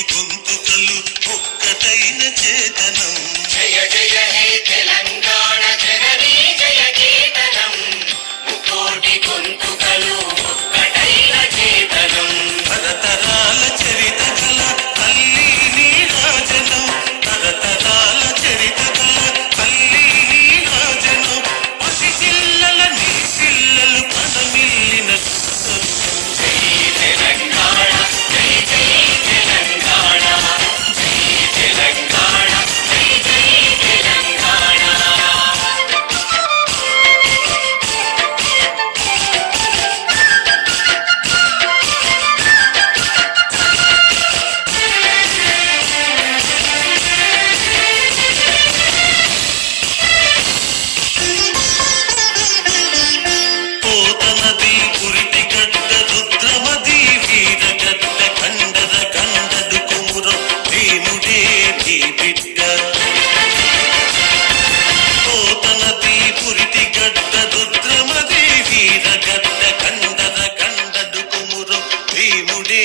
గొంతుకలు ఒక్కటైన చేతనం. జయ జయ హే తెలంగాణ జననీ జయ కేతనం. ముకోటి గొంతుకలు ఒక్కటైన చేతనం. తరతరాల చరిత గల తల్లి నీరాజనం. తరతరాల చరిత గల తల్లి నీరాజనం. పసి చిల్లల నీ పిల్లలు పదమిల్లిన జై తెలంగాణ జై జై తెలంగాణ. జై తెలంగాణ జై జై తెలంగాణ. పోతనది పురిటి గడ్డ రుద్రమది వీరగడ్డ కండర గండదు కుమురం భీముడే నీ బిడ్డ. పోతనది పురిటి గడ్డ రుద్రమది వీరగడ్డ కండర గండదు కుమురం భీముడే